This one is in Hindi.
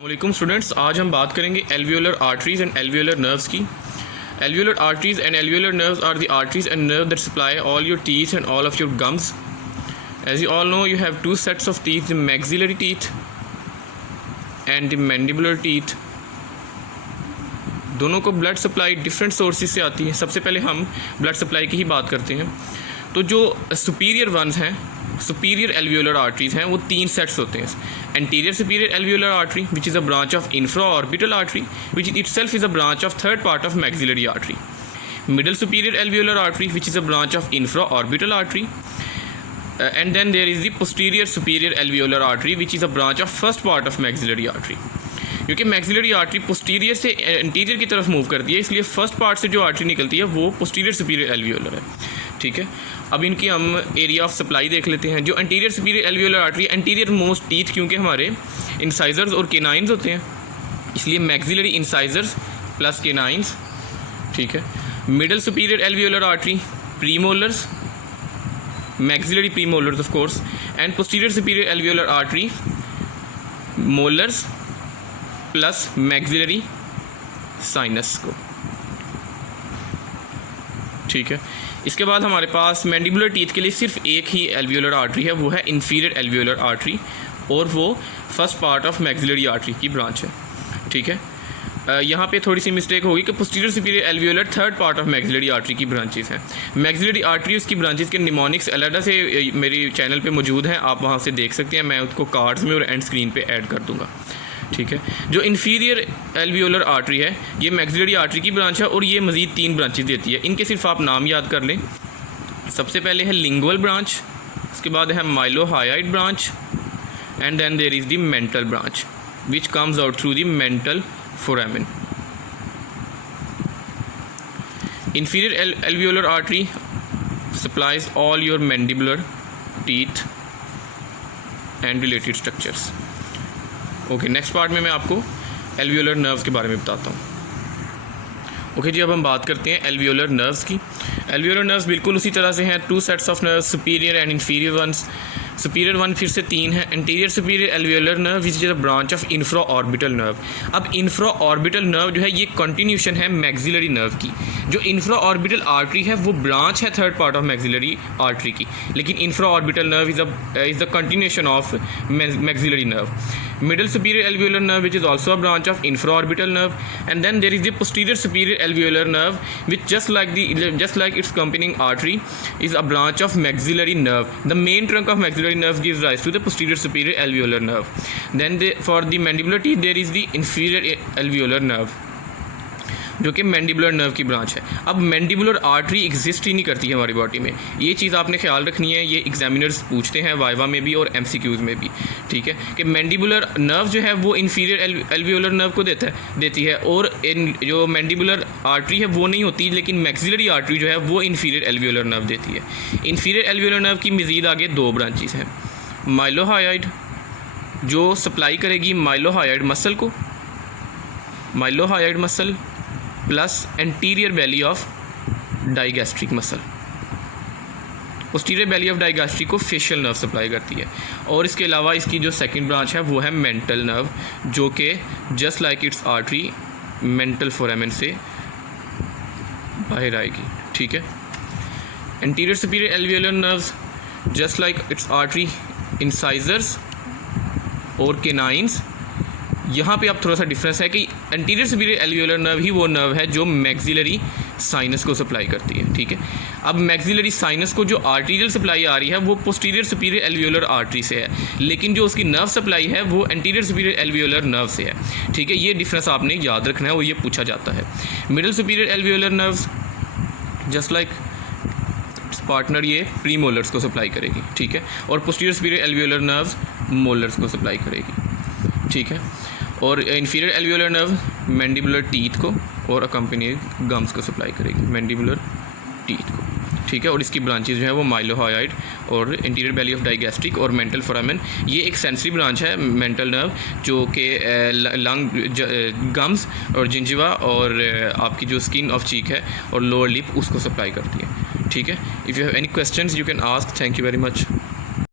वालेकुम स्टूडेंट्स, आज हम बात करेंगे alveolar arteries and alveolar nerves की। Alveolar arteries and alveolar nerves are the arteries and nerve that supply all your teeth and all of your gums. As you all know, you have two sets of teeth, the maxillary teeth and the mandibular teeth. दोनों को ब्लड सप्लाई डिफरेंट सोर्सेज से आती है। सबसे पहले हम ब्लड सप्लाई की ही बात करते हैं। तो जो सुपीरियर वंस हैं, सुपीरियर एल्वियोलर आर्टरीज हैं, वो तीन सेट्स होते हैं। Anterior superior alveolar artery which is a branch of infraorbital artery which itself is a branch of third part of maxillary artery. Middle superior alveolar artery which is a branch of infraorbital artery and then there is the posterior superior alveolar artery which is a branch of first part of maxillary artery. क्योंकि मैक्सिलरी आर्टरी पोस्टीरियर से एंटीरियर की तरफ मूव करती है, इसलिए फर्स्ट पार्ट से जो आर्टरी निकलती है वो पोस्टीरियर सुपीरियर एल्वियोलर है। ठीक है, अब इनकी हम एरिया ऑफ सप्लाई देख लेते हैं। जो anterior superior alveolar artery, anterior most teeth क्योंकि हमारे इंसाइजर्स और केनाइंस होते हैं, इसलिए मैक्सिलरी इंसाइजर्स प्लस केनाइंस। ठीक है, middle superior alveolar artery premolars, maxillary premolars of course, and posterior superior alveolar artery molars plus maxillary sinus को। ठीक है, इसके बाद हमारे पास मैंडिबुलर टीथ के लिए सिर्फ एक ही एल्वियोलर आर्टरी है, वो है इंफीरियर एल्वियोलर आर्टरी, और वो first part of maxillary artery की ब्रांच है। ठीक है, यहाँ पे थोड़ी सी मिस्टेक होगी कि posterior superior alveolar third part of maxillary artery की ब्रांचेस हैं। मैक्सिलरी आर्टरी उसकी ब्रांचेस के निमोनिक्स अलग से मेरी चैनल पे मौजूद हैं, आप वहाँ से देख सकते हैं। मैं उसको कार्ड्स में और एंड स्क्रीन पे ऐड कर दूँगा। ठीक है, जो इन्फीरियर एल्वियोलर आर्टरी है ये मैक्सिलरी आर्टरी की ब्रांच है और ये मज़ीद तीन ब्रांचेस देती है। इनके सिर्फ आप नाम याद कर लें। सबसे पहले है लिंगुअल ब्रांच, उसके बाद है mylohyoid branch, and then there is the mental branch which comes out through the mental foramen. Inferior alveolar artery supplies all your mandibular teeth and related structures. Okay, next part में मैं आपको alveolar nerves के बारे में बताता हूँ। ओके जी, अब हम बात करते हैं एल्वियोलर नर्व्स की। एल्वियोलर नर्व्स बिल्कुल उसी तरह से हैं, two sets of nerves, superior and inferior ones. Superior one फिर से तीन है। Anterior superior alveolar nerve which is a branch of infraorbital nerve. अब इंफ्रा ऑर्बिटल नर्व जो है ये कंटिन्यूशन है मैक्सिलरी नर्व की। जो इंफ्रा ऑर्बिटल आर्टरी है वो ब्रांच है third part of maxillary artery की, लेकिन infraorbital nerve is the continuation of maxillary nerve. Middle superior alveolar nerve which is also a branch of infraorbital nerve, and then there is the posterior superior alveolar nerve which just like its accompanying artery is a branch of maxillary nerve. The main trunk of maxillary nerve gives rise to the posterior superior alveolar nerve. Then for the mandibular teeth there is the inferior alveolar nerve जो कि मैंडिबुलर नर्व की ब्रांच है। अब मैंडिबुलर आर्टरी एग्जिस्ट ही नहीं करती है हमारी बॉडी में, ये चीज़ आपने ख्याल रखनी है। ये एग्जामिनर्स पूछते हैं वाइवा में भी और MCQs में भी। ठीक है, कि मैंडिबुलर नर्व जो है वो इंफीरियर एल्वियोलर नर्व को देती है, और जो मैंडिबुलर आर्टरी है वो नहीं होती, लेकिन मैक्सिलरी आर्टरी जो है वो इंफीरियर एल्वियोलर नर्व देती है। इंफीरियर एल्वियोलर नर्व की मज़ीद आगे दो ब्रांचेस हैं। माइलोहायोइड जो सप्लाई करेगी माइलोहायोइड मसल को, mylohyoid muscle plus anterior belly of digastric muscle. Posterior belly of digastric को फेशियल नर्व सप्लाई करती है। और इसके अलावा इसकी जो सेकंड ब्रांच है वो है मेंटल नर्व, जो कि just like it's artery mental foramen से बाहर आएगी। ठीक है, anterior superior alveolar nerves just like it's artery incisors और केनाइंस। यहाँ पे अब थोड़ा सा डिफरेंस है कि एंटीरियर सुपीरियर एल्वियोलर नर्व ही वो नर्व है जो मैक्सिलरी साइनस को सप्लाई करती है। ठीक है, अब मैक्सिलरी साइनस को जो आर्टीरियल सप्लाई आ रही है वो पोस्टीरियर सुपीरियर एल्वियोलर आर्टरी से है, लेकिन जो उसकी नर्व सप्लाई है वो एंटीरियर सुपीरियर एल्वियोलर नर्व से है। ठीक है, ये डिफरेंस आपने याद रखना है और ये पूछा जाता है। Middle superior alveolar nerves just like partner ये प्रीमोलर्स को सप्लाई करेगी। ठीक है, और posterior superior alveolar nerves molars को सप्लाई करेगी। ठीक है, और inferior alveolar nerve mandibular teeth को और अकम्पनीड गम्स को सप्लाई करेगी, मैंडिबुलर टीथ को। ठीक है, और इसकी ब्रांचेज जो है वो माइलोहायोइड और इंटीरियर बेली ऑफ डाइगैस्ट्रिक और मेंटल फोरामेन। ये एक सेंसरी ब्रांच है मेंटल नर्व जो कि लंग, गम्स और जिंजिवा और आपकी जो स्किन ऑफ चीक है और लोअर लिप उसको सप्लाई करती है। ठीक है, if you have any questions you can ask. Thank you very much.